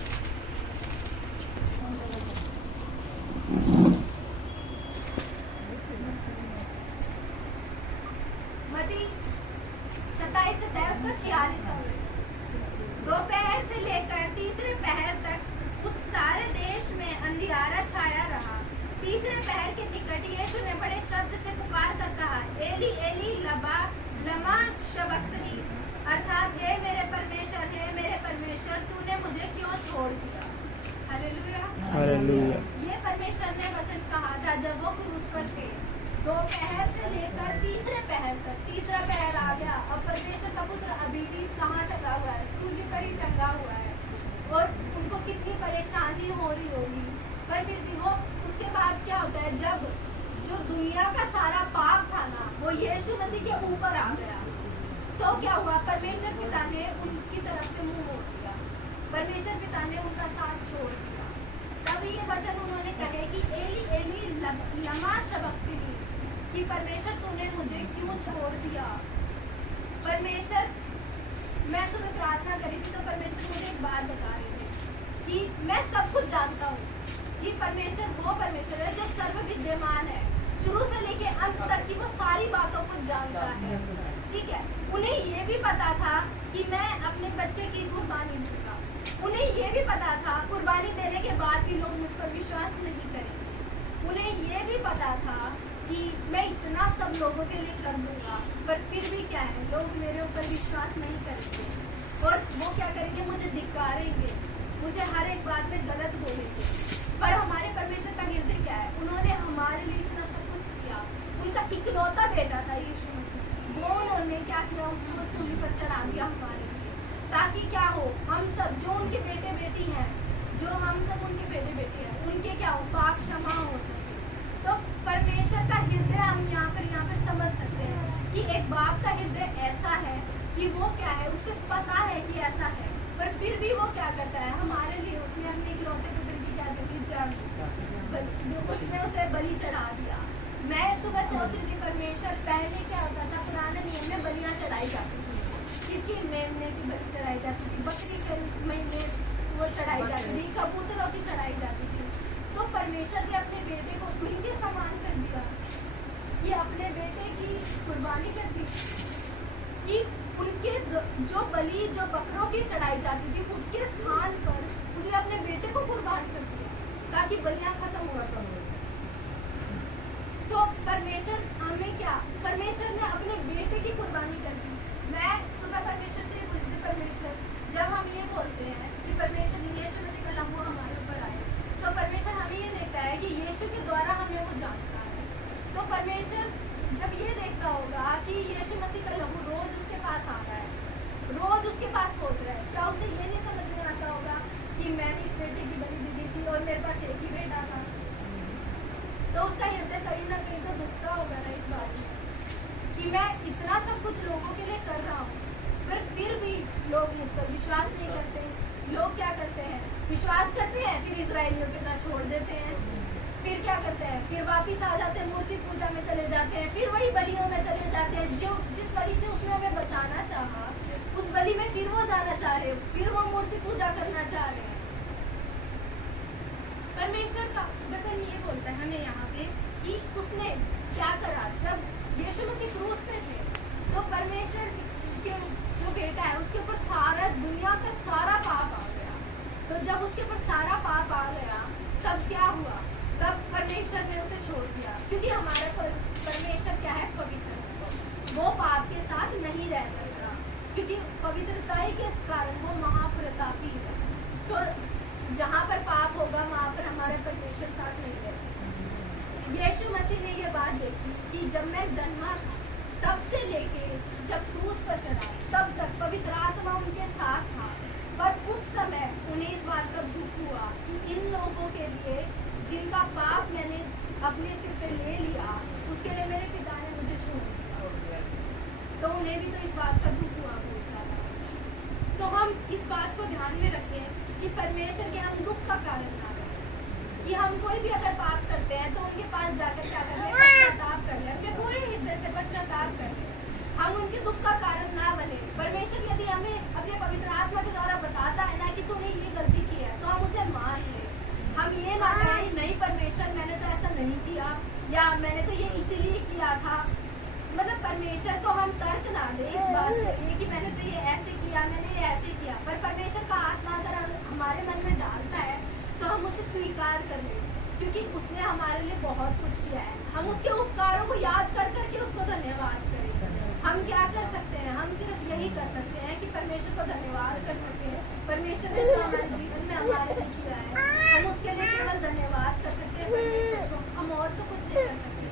मती 27 अध्याय उसका 46वां वचन। दोपहर से लेकर तीसरे पहर तक उस सारे देश में अंधियारा छाया रहा। तीसरे पहर के निकट यीशु ने बड़े शब्द से पुकार कर कहा, एली एली लमा शबक्तनी, अर्थात हे मेरे परमेश्वर तूने मुझे क्यों छोड़ दिया। Hallelujah hallelujah. ये परमेश्वर ने वचन कहा था जब वो क्रूस पर थे। दोपहर से लेकर तीसरे पहर तक, तीसरा पहर आ गया, और परमेश्वर का पुत्र अभी भी कहाँ टंगा हुआ है, सूर्य पर ही टंगा हुआ है, और उनको कितनी परेशानी हो रही होगी, पर फिर भी वो, उसके बाद क्या होता है, जब जो दुनिया का सारा पाप था ना, वो यीशु मसीह के ऊपर आ गया, तो क्या हुआ, परमेश्वर पिता ने उनकी तरफ से मुंह मोड़ दिया, परमेश्वर पिता ने उनका साथ छोड़ दिया। तब ये वचन उन्होंने कहे कि एली एली लमा शबक्तनी, कि परमेश्वर तूने मुझे क्यों छोड़ दिया। परमेश्वर, मैं सुबह प्रार्थना करी थी तो परमेश्वर मुझे एक बात बता रहे थे कि मैं सब कुछ जानता हूँ कि परमेश्वर वो परमेश्वर है जो सर्व विद्यमान है, शुरू से लेके अंत तक की वो सारी बातों को जानता है। ठीक है, उन्हें ये भी पता था कि मैं अपने बच्चे की कुर्बानी दूंगा। उन्हें ये भी पता था कुर्बानी देने के बाद भी लोग मुझ पर विश्वास नहीं करेंगे। उन्हें ये भी पता था कि मैं इतना सब लोगों के लिए कर दूंगा, पर फिर भी क्या है, लोग मेरे ऊपर विश्वास नहीं करेंगे और वो क्या करेंगे, मुझे धिक्कारेंगे, मुझे हर एक बात में गलत बोलेंगे। पर हमारे परमेश्वर का हृदय क्या है, उन्होंने हमारे लिए इतना सब कुछ किया। उनका इकलौता बेटा था यीशु मसीह, वो उन्होंने क्या किया, उसको सूली पर चढ़ा दिया हमारे लिए, ताकि क्या हो, हम सब जो उनके बेटे बेटी हैं, जो हम सब उनके बेटे बेटी हैं, उनके क्या हो, पाप क्षमा हो सके। तो परमेश्वर का हृदय हम यहाँ पर समझ सकते हैं कि एक बाप का हृदय ऐसा है कि वो क्या है, उसे पता है कि ऐसा है, पर फिर भी वो क्या करता है हमारे लिए, उसने अपने इकलौते पुत्र की क्या करती जान, उसने उसे बलि चढ़ा दिया। मैं सुबह सोच रही थी परमेश्वर, पहले क्या होता था, पुराने नियम में बलियां चढ़ाई जाती थी, किसकी मेमने की बलि चढ़ाई जाती थी, बकरी के महीने वो चढ़ाई जाती थी, कबूतरों की चढ़ाई जाती थी। तो परमेश्वर ने अपने बेटे को उनके समान कर दिया, कि अपने बेटे की कुर्बानी कर दी, कि उनके जो बलि, जो बकरों की चढ़ाई जाती थी, उसके स्थान पर उसने अपने बेटे को कुर्बान कर दिया, ताकि बलियां खत्म हुआ करो। तो परमेश्वर हमें क्या, परमेश्वर ने अपने बेटे की कुर्बानी कर दी। मैं सुबह परमेश्वर से ये पूछती, परमेश्वर जब हम ये बोलते हैं कि परमेश्वर यीशु मसीह का लहू हमारे ऊपर आए, तो परमेश्वर हमें ये देखता है कि यीशु के द्वारा हमें वो जानता है। तो परमेश्वर जब ये देखता होगा कि यीशु मसीह का लहू रोज उसके पास आ रहा है, रोज उसके पास पहुंच रहा है, क्या उसे ये नहीं समझ में आता होगा कि मैंने इस बेटे की बलि दी थी और मेरे पास एक ही बेटा था? तो उसका हृदय कहीं ना कहीं तो दुखता होगा ना इस बात में कि मैं इतना सब कुछ लोगों के लिए कर रहा हूँ, पर फिर भी लोग मुझ पर विश्वास नहीं करते। लोग क्या करते हैं, विश्वास करते हैं, फिर इजरायलियों के तरह छोड़ देते हैं, फिर क्या करते हैं, फिर वापिस आ जाते हैं, मूर्ति पूजा में चले जाते हैं, फिर वही बलियों में चले जाते हैं, जो जिस बलि से उसने हमें बचाना चाहा, उस बलि में फिर वो जाना चाह रहे, फिर वो मूर्ति पूजा करना चाह रहे हैं। परमेश्वर का वचन ये बोलता है हमें यहाँ पे कि उसने क्या करा, जब यीशु मसीह क्रूस पे थे, तो परमेश्वर के जो बेटा है उसके ऊपर सारा दुनिया का सारा पाप आ गया। तो जब उसके ऊपर सारा पाप आ गया, तब क्या हुआ, तब परमेश्वर ने उसे छोड़ दिया, क्योंकि हमारा परमेश्वर क्या है, पवित्र है, वो पाप के साथ नहीं रह सकता, क्योंकि पवित्रता के कारण वो महाप्रतापी है। तो जहाँ पर पाप होगा वहाँ पर हमारे परमेश्वर साथ नहीं रह सकता। यीशु मसीह ने ये बात देखी कि जब मैं जन्मा तब से लेके जब क्रूस पर चढ़ा तब तक पवित्र आत्मा उनके साथ था, पर उस समय उन्हें इस बात का दुख हुआ कि इन लोगों के लिए जिनका पाप मैंने अपने सिर पे ले लिया, उसके लिए मेरे पिता ने मुझे छोड़ दिया। तो उन्हें भी तो इस बात का दुख हुआ बहुत ज़्यादा। तो हम इस बात को ध्यान में रखें कि परमेश्वर के हम दुख का कारण ना बने, कि हम कोई भी अगर पाप करते हैं तो उनके पास जाकर क्या कर ले, पश्चाताप कर ले, अपने पूरे हृदय से पश्चाताप कर ले, हम उनके दुख का कारण ना बने। परमेश्वर यदि हमें अपने पवित्र आत्मा के द्वारा बताता है ना कि तूने ये गलती की है, तो हम उसे मान ले। हम ये ना कहें नहीं परमेश्वर मैंने तो ऐसा नहीं किया, या मैंने तो ये इसीलिए किया था, मतलब परमेश्वर को हम तर्क ना दे इस बात के लिए कि मैंने तो ये ऐसे किया, मैंने ये ऐसे किया। पर परमेश्वर का आत्मा अगर हमारे मन में डालता है तो हम उसे स्वीकार कर लें, क्योंकि उसने हमारे लिए बहुत कुछ किया है। हम उसके उपकारों को याद कर करके उसको धन्यवाद करें। हम क्या कर सकते हैं, हम सिर्फ यही कर सकते हैं कि परमेश्वर को धन्यवाद कर सकते हैं। परमेश्वर ने जो हमारे जीवन में हमारे लिए किया है, हम उसके लिए केवल धन्यवाद कर सकते हैं परमेश्वर को, हम और तो कुछ नहीं कर सकते।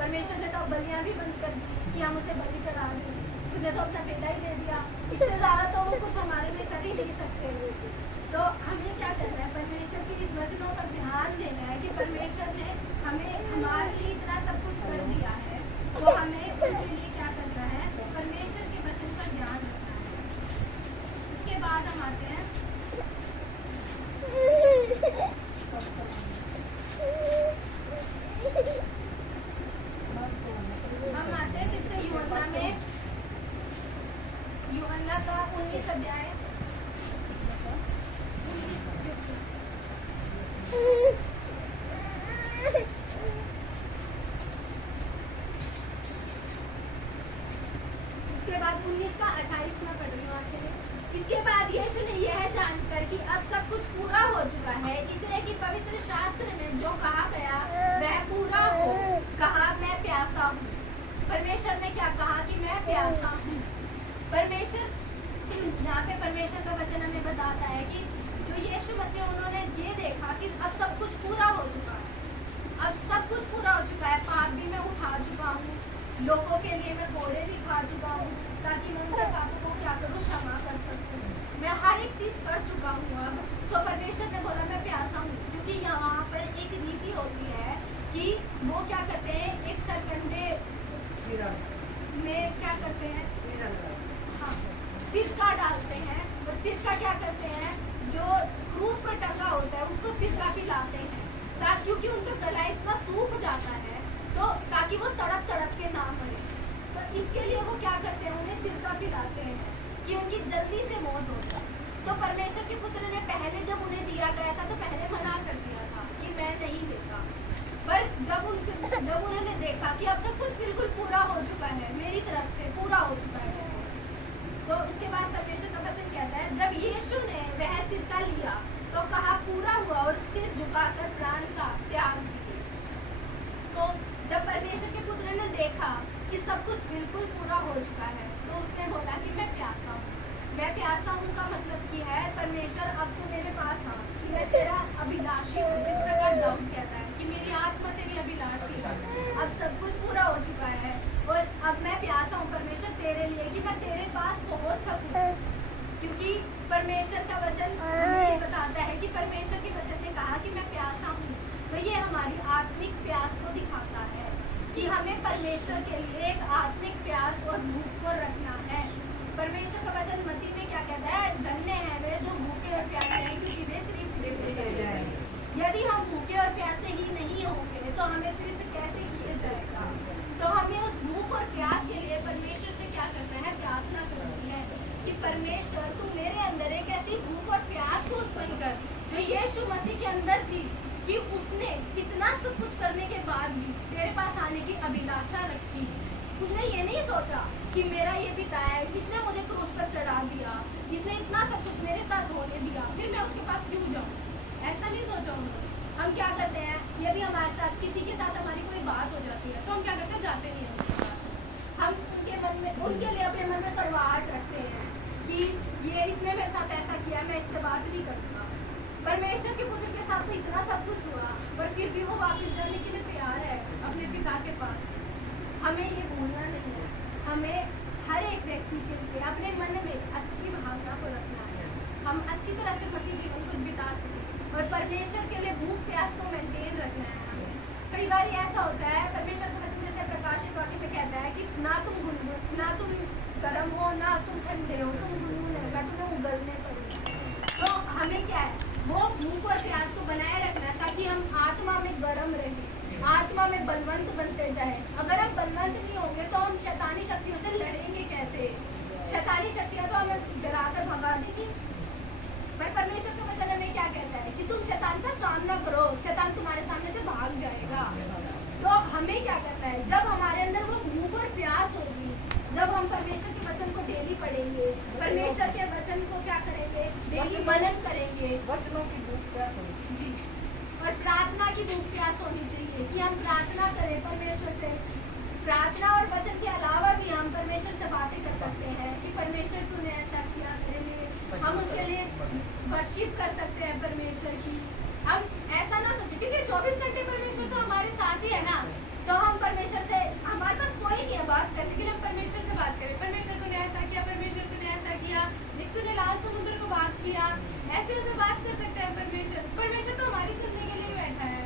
परमेश्वर ने तो बलियां भी बंद कर दी कि हम उसे बलि चढ़ा दें, उसने तो अपना बेटा ही दे दिया, इससे ज़्यादा तो वो कुछ हमारे लिए कर ही नहीं सकते। तो हमें क्या करना है, परमेश्वर के इस वचनों पर ध्यान देना है कि परमेश्वर ने हमें हमारे लिए इतना सब कुछ कर दिया है, तो हमें उनके लिए क्या करना है, परमेश्वर के वचन पर ध्यान रखना है। इसके बाद हम आते हैं फिर से यूहन्ना में, यूहन्ना का 19 अध्याय, उसके बाद बाद 19 का 28 में पढ़ रही हूँ आपके। इसके बाद यीशु ने यह जानकर कि अब सब कुछ पूरा हो चुका है, इसलिए कि पवित्र शास्त्र में जो कहा गया वह पूरा हो, कहा मैं प्यासा हूँ। परमेश्वर ने क्या कहा कि मैं प्यासा हूँ। परमेश्वर, यहाँ पे परमेश्वर का वचन हमें बताता है कि जो यीशु मसीह उन्होंने ये देखा कि अब सब कुछ पूरा हो चुका है, अब सब कुछ पूरा हो चुका है। पाप भी मैं उठा चुका हूँ, लोगों के लिए मैं कोड़े भी खा चुका हूँ, ताकि मैं उनके पापों को क्या करूँ, क्षमा कर सकूँ। मैं हर एक चीज कर चुका हूँ अब। तो परमेश्वर ने बोला मैं प्यासा हूँ, क्योंकि यहाँ पर एक रीति होती है कि वो क्या करते हैं, एक सरकंडे में क्या करते हैं, हाँ, सिरका डालते हैं, और सिरका क्या करते हैं, जो क्रूस पर टंगा होता है उसको सिरका पिलाते हैं, ताकि क्योंकि उनका गला इतना सूख जाता है, तो ताकि वो तड़प तड़प के ना मरे। तो इसके लिए वो क्या करते हैं, उन्हें सिरका पिलाते हैं कि उनकी जल्दी से मौत हो जाए। तो परमेश्वर के पुत्र ने पहले जब उन्हें दिया गया था तो पहले मना कर दिया था कि मैं नहीं देता, पर जब उन्होंने देखा कि अब सब कुछ बिल्कुल पूरा हो चुका है, मेरी तरफ से पूरा हो चुका है, तो उसके बाद परमेश्वर का वचन कहता है जब यीशु ने वह सिरका लिया तो कहा पूरा हुआ, और सिर झुकाकर प्राण का त्याग दिए। तो जब परमेश्वर के पुत्र ने देखा कि सब कुछ बिल्कुल पूरा हो चुका है, तो उसने बोला कि मैं प्यासा हूँ। मैं प्यासा हूँ का मतलब कि है परमेश्वर अब तो मेरे पास आ, कि मैं तेरा अभिलाषी हूँ, जिस प्रकार दाऊद कहता है कि मेरी आत्मा तेरी अभिलाषी है। अब सब कुछ पूरा हो चुका है और अब मैं प्यासा हूँ परमेश्वर तेरे लिए, कि मैं तेरे पास पहुँच सकूँ। क्योंकि परमेश्वर का वचन हमें ये बताता है कि परमेश्वर के वचन ने कहा कि मैं प्यासा हूँ, तो ये हमारी आत्मिक प्यास को दिखाता है कि हमें परमेश्वर के लिए एक आत्मिक प्यास और भूख को रखना है। परमेश्वर का वचन मत्ती में क्या कहता है, धन्य है वे जो भूखे और प्यासे हैं, क्योंकि वे तृप्त किए जाएंगे। यदि हम भूखे और प्यासे ही नहीं होंगे तो हमें तृप्त कैसे किया जाएगा। तो हमें उस भूख और प्यास के लिए परमेश्वर से क्या करना है, प्रार्थना करनी है कि परमेश्वर तू मेरे अंदर एक ऐसी भूख और प्यास को उत्पन्न कर जो यीशु मसीह के अंदर थी, कि उसने इतना सब कुछ करने के बाद भी तेरे पास आने की अभिलाषा रखी। उसने ये नहीं सोचा कि मेरा ये पिता है, इसने मुझे क्रूस पर चढ़ा दिया, इसने इतना सब कुछ मेरे साथ होने दिया, फिर मैं उसके पास क्यों जाऊँ, ऐसा नहीं सोचा उन्होंने। हम क्या करते हैं, यदि हमारे साथ किसी के साथ हमारी कोई बात हो जाती है तो हम क्या करते हैं, जाते नहीं हैं उसके पास। हम उनके मन में, उनके लिए अपने मन में कड़वाहट रखते हैं कि ये इसने मेरे साथ ऐसा किया, मैं इससे बात नहीं करूँगा। परमेश्वर के पुत्र के साथ तो इतना सब कुछ हुआ, पर फिर भी वो वापस जाने के लिए तैयार है अपने पिता के पास। हमें ये भूलना नहीं है, हमें हर एक व्यक्ति के लिए अपने मन में अच्छी भावना को रखना है, हम अच्छी तरह से मसीह जीवन को बिता सकें, और परमेश्वर के लिए भूख प्यास को मेंटेन रखना है हमें। कई बार ऐसा होता है, परमेश्वर का वचन जैसे प्रकाशित वाक्य में कहता है कि ना तुम गुनगुन, ना तुम गर्म हो, ना तुम ठंडे हो, तुम गुनगुने हो, मैं तुम्हें उगलने पड़ूंगा। तो हमें क्या है, वो भूख और प्यास को बनाए रखना है, ताकि हम आत्मा में गर्म रहें, आत्मा में बलवंत बनते जाए। अगर हम बलवंत नहीं होंगे तो हम शैतानी शक्तियों से लड़ेंगे कैसे। शैतानी शक्तियां तो हमें डरा कर भगा देंगी, पर परमेश्वर का वचन हमें क्या कहता है कि तुम शैतान का सामना करो, शैतान तुम्हारे सामने से भाग जाएगा। तो हमें क्या करना है, जब हमारे अंदर वो भूख और प्यास होगी, जब हम परमेश्वर के वचन को डेली पढ़ेंगे, परमेश्वर के वचन को क्या करेंगे, डेली मनन करेंगे, वचनों की भूख प्यास होगी जी, और प्रार्थना की भूख प्यास होनी चाहिए कि हम प्रार्थना करें परमेश्वर से। प्रार्थना और वचन के अलावा भी हम परमेश्वर से बातें कर सकते हैं कि परमेश्वर तूने ऐसा किया मेरे लिए, हम उसके लिए वर्शिप कर सकते हैं परमेश्वर की। हम ऐसा ना सोचें क्योंकि 24 घंटे परमेश्वर तो हमारे साथ ही है ना, तो हम परमेश्वर से, हमारे पास कोई नहीं है बात करने के लिए, हम परमेश्वर से बात करें, परमेश्वर तूने ऐसा किया, परमेश्वर तूने ऐसा किया, देख तूने लाल समुद्र को बात किया, ऐसे ऐसे बात कर सकते हैं परमेश्वर। परमेश्वर तो हमारी सुनने के लिए बैठा है,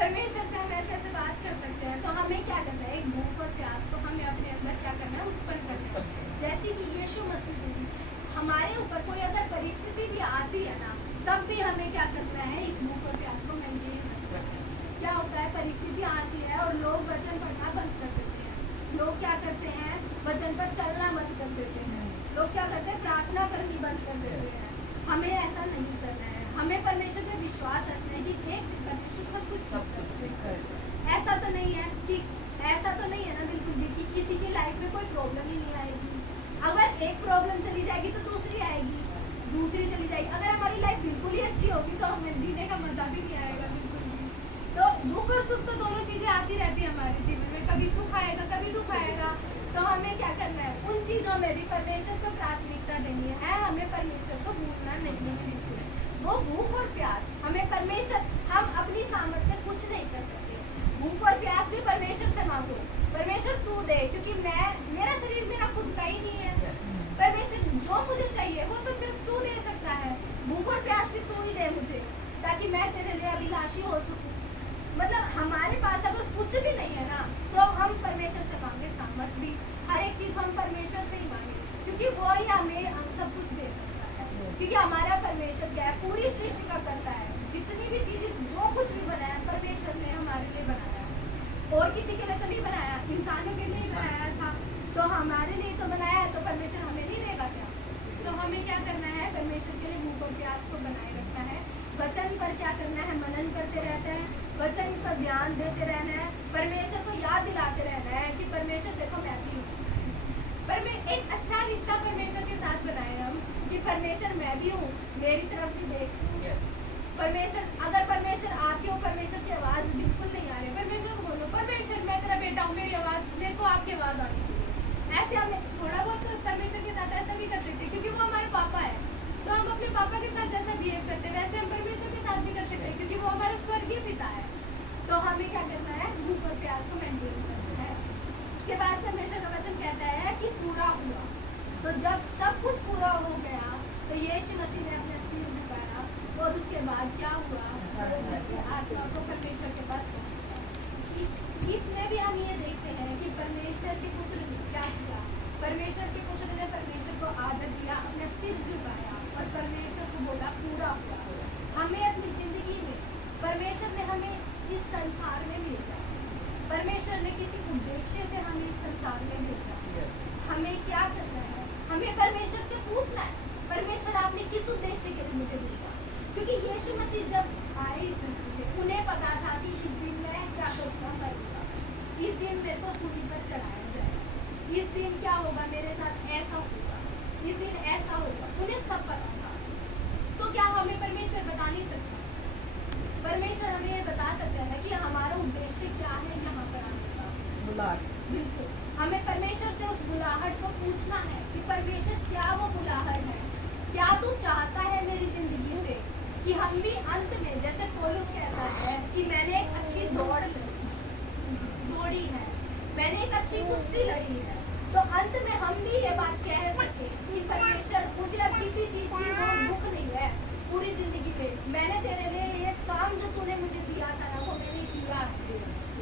परमेश्वर से हम ऐसे ऐसे बात कर सकते हैं। तो हमें क्या करना है, एक भूख और प्यास को हमें अपने अंदर क्या करना है, उत्पन्न करना है। जैसे कि यीशु मसीह ने, हमारे ऊपर कोई अगर परिस्थिति भी आती है ना, तब भी हमें क्या करना है, इस भूख और प्यास को मेंटेन रखना है। क्या होता है, परिस्थिति आती है और लोग वचन पढ़ना बंद कर देते हैं, लोग क्या करते हैं, वचन पर चलना बंद कर देते हैं, लोग क्या करते हैं, प्रार्थना करनी बंद कर देते हैं। हमें ऐसा नहीं करना है, हमें परमेश्वर में विश्वास रखना है कि एक परमेश्वर सब कुछ ठीक है। ऐसा तो नहीं है कि, ऐसा तो नहीं है ना बिल्कुल भी कि किसी की लाइफ में कोई प्रॉब्लम ही नहीं आएगी, अगर एक प्रॉब्लम चली जाएगी तो दूसरी आएगी, दूसरी चली जाएगी। अगर हमारी लाइफ बिल्कुल ही अच्छी होगी तो हमें जीने का मजा भी नहीं आएगा बिल्कुल भी। तो दुख और सुख तो दोनों चीजें आती रहती है हमारे जीवन में, कभी सुख आएगा कभी दुख आएगा। तो हमें क्या करना है, उन चीजों में भी परमेश्वर को प्राथमिकता देनी है, हमें परमेश्वर को भूलना नहीं है बिल्कुल। वो भूख और प्यास हमें परमेश्वर, हम अपनी सामर्थ्य से कुछ नहीं कर सकते। भूख और प्यास भी परमेश्वर से मांगो, परमेश्वर तू दे, क्योंकि मेरा शरीर मेरा खुद का ही नहीं है। परमेश्वर जो मुझे चाहिए वो तो सिर्फ तू दे सकता है। भूख और प्यास भी तू ही दे मुझे, ताकि मैं तेरे लिए अभिलाषी हो सकूं। मतलब हमारे पास अगर कुछ भी नहीं है ना, तो हम परमेश्वर से मांगे सामर्थ भी, हर एक चीज हम परमेश्वर से ही मांगे, क्योंकि वो ही हमें हम सब कुछ दे सकता है। क्योंकि हमारा परमेश्वर क्या है, पूरी सृष्टि का करता है। जितनी भी चीजें जो कुछ भी बनाया परमेश्वर ने हमारे लिए बनाया, और किसी के लिए तो नहीं बनाया, इंसानों के लिए ही बनाया था। तो हमारे लिए तो बनाया है, तो परमेश्वर हमें नहीं देगा क्या? तो हमें क्या करना है, परमेश्वर के लिए भूख और प्यास को बनाए रखना है। वचन पर क्या करना है, मनन करते रहते हैं, वचन पर ध्यान देते रहना है, परमेश्वर को याद दिलाते रहना है कि परमेश्वर देखो मैं भी हूँ। पर मैं एक अच्छा रिश्ता परमेश्वर के साथ बनाए हम, कि परमेश्वर मैं भी हूँ, मेरी तरफ भी देखती हूँ। परमेश्वर, अगर परमेश्वर आपके हो, परमेश्वर की आवाज बिल्कुल नहीं आ रही, परमेश्वर को बोलो परमेश्वर मैं तेरा बेटा हूँ, मेरी आवाज, मेरे को आपकी आवाज आनी चाहिए। ऐसे हम थोड़ा बहुत तो परमेश्वर के साथ ऐसा भी कर सकते हैं, क्योंकि वो हमारे पापा है। तो हम अपने पापा के साथ जैसा बिहेव करते हैं वैसे हम परमेश्वर के साथ भी कर सकते हैं, क्योंकि वो हमारा स्वर्गीय पिता है। तो हमें क्या करना है, भूख और प्यास को मेंटेन करना है। उसके बाद परमेश्वर का वचन कहता है कि पूरा हुआ। तो जब सब कुछ पूरा हो गया तो यीशु मसीह ने अपना सिर झुकाया, और उसके बाद क्या हुआ, उसकी आत्मा को परमेश्वर के पास पहुंचाया। इसमें भी हम ये देखते हैं कि परमेश्वर के पुत्र ने क्या किया, परमेश्वर के पुत्र ने परमेश्वर को आदर दिया, अपना सिर झुकाया और परमेश्वर को बोला पूरा हुआ। हमें अपनी जिंदगी में परमेश्वर ने हमें इस संसार में भेजा, परमेश्वर ने किसी उद्देश्य से हमें इस संसार में भेजा। हमें क्या करना है, हमें परमेश्वर से पूछना है, परमेश्वर आपने किस उद्देश्य के लिए मुझे भेजा? क्योंकि यीशु मसीह जब आए इस धरती पे, उन्हें पता था कि इस दिन मैं क्या करूँगा, मरूंगा, इस दिन मेरे को सूली पर चढ़ाया जाएगा, इस दिन क्या होगा मेरे साथ, ऐसा होगा, इस दिन ऐसा होगा, उन्हें सब पता था। तो क्या हमें परमेश्वर बता नहीं सकता? परमेश्वर हमें ये बता सकता है कि हमारा उद्देश्य क्या है यहाँ पर आने का। बिल्कुल, हमें परमेश्वर से उस बुलाहट को पूछना है कि परमेश्वर क्या वो बुलाहट है, क्या तू चाहता है मेरी जिंदगी से, कि हम भी अंत में, जैसे पौलुस कहता है कि मैंने एक अच्छी दौड़ी है, मैंने एक अच्छी कुश्ती लड़ी है, तो अंत में हम भी ये बात कह सके कि परमेश्वर मुझे अब किसी चीज की दुख नहीं है पूरी जिंदगी में, मैंने तेरे लिए ये काम जो तूने मुझे दिया था ना वो मैंने किया है।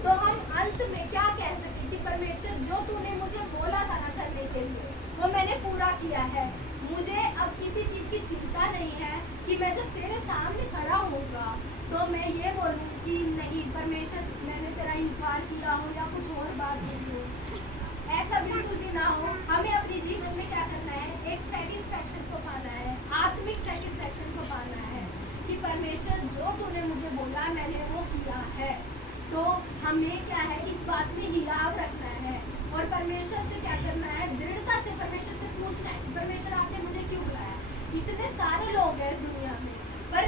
तो हम अंत में क्या कह सके कि परमेश्वर जो तूने मुझे बोला था ना करने के लिए वो मैंने पूरा किया है। मुझे अब किसी चीज की चिंता नहीं है कि मैं जब तेरे सामने खड़ा होऊंगा तो मैं ये बोलूँ कि नहीं परमेश्वर मैंने तेरा इनकार किया हो या कुछ और बात हुई हो, ऐसा बिल्कुल भी ना हो। हमें अपने जीवन में क्या करना है, एक सेटिस्फैक्शन को पाना है, आत्मिक सेटिस्फैक्शन को पाना है कि परमेश्वर जो तूने मुझे बोला मैंने वो किया है। तो हमें क्या है, इस बात में हिलाव रखना है और परमेश्वर से क्या करना है, दृढ़ता से परमेश्वर से पूछना है कि परमेश्वर आपने मुझे क्यों बुलाया। इतने सारे लोग हैं दुनिया में, पर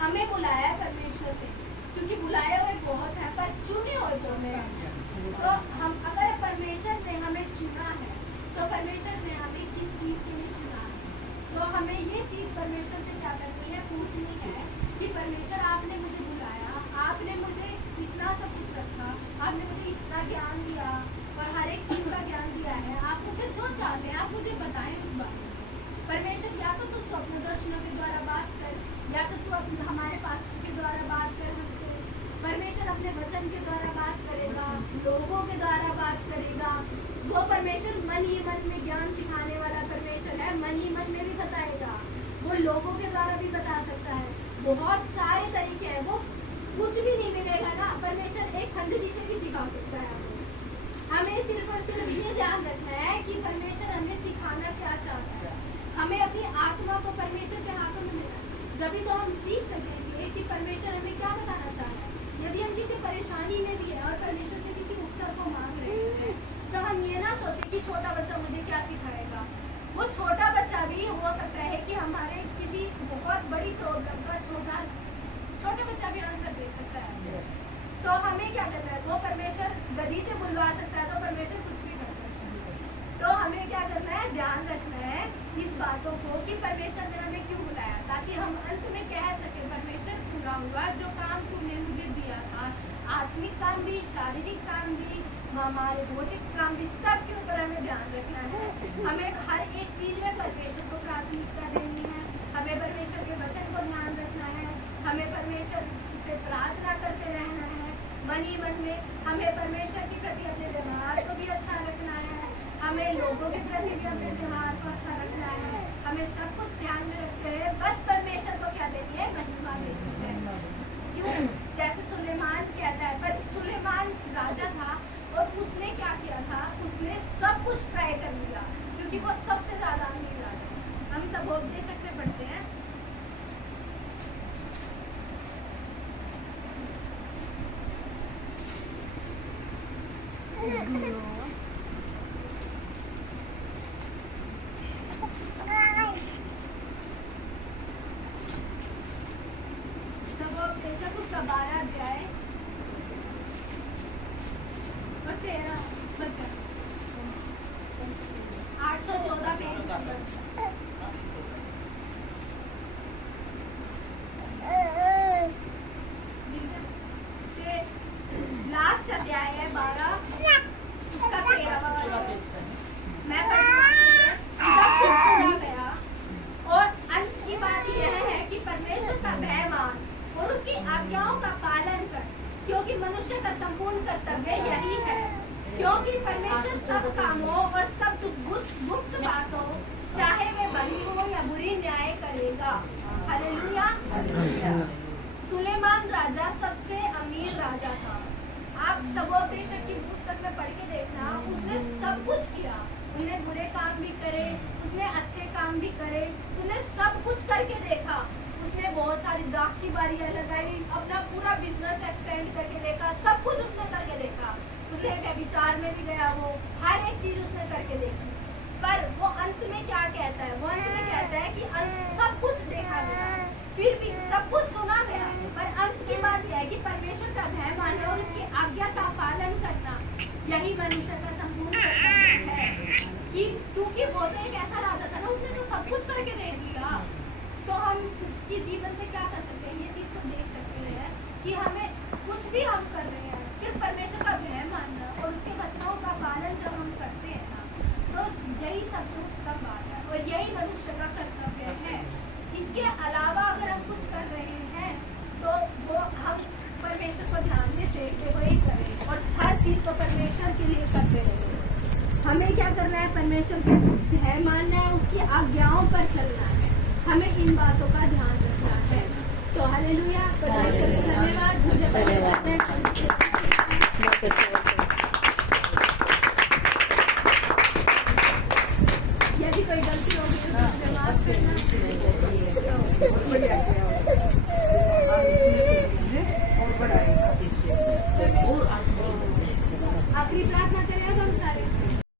हमें बुलाया है परमेश्वर ने, क्योंकि बुलाए हुए बहुत है पर चुने हुए कौन है। तो हम अगर परमेश्वर ने हमें चुना है तो परमेश्वर ने हमें किस चीज के लिए चुना है, तो हमें ये चीज परमेश्वर से क्या करनी है, पूछनी है कि परमेश्वर आपने मुझे बुलाया, आपने मुझे इतना सब कुछ रखा, आपने मुझे इतना ज्ञान दिया और हर एक चीज का ज्ञान दिया है, आप मुझे जो चाहते हैं आप मुझे बताएं उस बारे में। परमेश्वर या तो तू स्वप्न दर्शनों के द्वारा बात कर, या तो तू हमारे पास के द्वारा बात कर हमसे। परमेश्वर अपने वचन के द्वारा बात करेगा, लोगों के द्वारा बात करेगा। वो परमेश्वर मन ही मन में ज्ञान सिखाने वाला परमेश्वर है, मन ही मन में भी बताएगा, वो लोगों के द्वारा भी बता सकता है। बहुत सारे तरीके हैं, वो कुछ भी नहीं मिलेगा ना, परमेश्वर एक खंजरी से भी सिखा सकता है। हमें सिर्फ और सिर्फ ये ध्यान रखना है कि परमेश्वर हमें सिखाना क्या चाहता है, हमें अपनी आत्मा को परमेश्वर के हाथों में देना, जब तो हम सीख सकेंगे कि परमेश्वर हमें क्या बताना चाहता है। यदि हम किसी परेशानी में भी है और परमेश्वर से किसी उत्तर को मांग रहे हैं, तो हम ये ना सोचें कि छोटा बच्चा मुझे क्या सिखाएगा, वो छोटा बच्चा भी हो सकता है कि हमारे किसी बहुत बड़ी प्रॉब्लम का छोटा बच्चा भी आंसर दे सकता है। तो हमें क्या करना है, वो परमेश्वर गधी से बुलवा सकता है तो परमेश्वर कुछ भी कर सकता है। तो हमें क्या करना है, ध्यान रखना है इस बातों को कि परमेश्वर ने हमें क्यों बुलाया, ताकि हम अंत में कह सके परमेश्वर पूरा हुआ जो काम तूने मुझे दिया था। आत्मिक काम भी, शारीरिक काम भी, हमारे भौतिक काम भी, सबके ऊपर हमें ध्यान रखना है। हमें हर एक चीज में परमेश्वर को प्राथमिकता देनी है। हमें परमेश्वर के वचन को ध्यान रखना है। हमें परमेश्वर से प्रार्थना करते रहना है मन ही मन में। हमें परमेश्वर के प्रति अपने व्यवहार को भी अच्छा रखना है। हमें लोगों के प्रति भी अपने व्यवहार को अच्छा रखना है। हमें सब कुछ ध्यान में रखते हुए बस परमेश्वर को क्या देनी है, महिमा देनी है। क्यों? जैसे सुलेमान कहता है, पर सुलेमान राजा था और उसने क्या किया था, उसने सब कुछ ट्राई कर लिया क्योंकि वो सबसे ज्यादा अमीर राजा था। हम सब उपदेशक में पढ़ते हैं, सब उपदेशक उसका 12 अध्याय और 13 वचन, 814 पेज नंबर। लास्ट अध्याय है 12 उसका 13वां वचन। मैं पढ़ती हूँ। सब कुछ सुना गया और अंत की बात यह है कि परमेश्वर का भय मान और उसकी आज्ञाओं का पालन कर, क्योंकि मनुष्य का संपूर्ण कर्तव्य यही है। क्योंकि परमेश्वर सब कामों और सब गुप्त बातों, चाहे वे भली हो या बुरी, न्याय करेगा। हालेलुया। सुलेमान राजा सबसे अमीर राजा था। आप सबोपदेशक की पुस्तक में पढ़ के देखना, उसने सब कुछ किया। उसने बुरे काम भी करे, उसने अच्छे काम भी करे, उसने सब कुछ करके देखा। उसने बहुत सारी दाख की बारियां लगाई, अपना पूरा बिजनेस एक्सपेंड करके देखा, सब कुछ उसने करके देखा। उसने व्यभिचार में भी गया, वो हर एक चीज उसने करके देखी। पर वो अंत में क्या कहता है, वो अंत में कहता है कि सब कुछ देखा गया, फिर भी सब कुछ सुना गया, पर अंत की बात यह है कि परमेश्वर का भय मानना और उसकी आज्ञा का पालन करना, यही मनुष्य का संपूर्ण कर्तव्य है। कि क्योंकि वो तो एक ऐसा राजा था ना, उसने तो सब कुछ करके देख लिया। तो हम उसकी जीवन से क्या कर सकते हैं, ये चीज को देख सकते हैं कि हमें कुछ भी हम कर रहे हैं, सिर्फ परमेश्वर का भय मानना और उसके वचनों का पालन जब हम करते हैं ना, तो यही सबसे उत्तम बात है और यही मनुष्य का कर्तव्य है। इसके अलावा अगर हम कुछ कर रहे हैं तो वो हम परमेश्वर को ध्यान में देखते हुए ही करें और हर चीज को परमेश्वर के लिए करते रहें। हमें क्या करना है, परमेश्वर के भय मानना है, उसकी आज्ञाओं पर चलना है। हमें इन बातों का ध्यान रखना है। तो हालेलुया, परमेश्वर को धन्यवाद। मुझे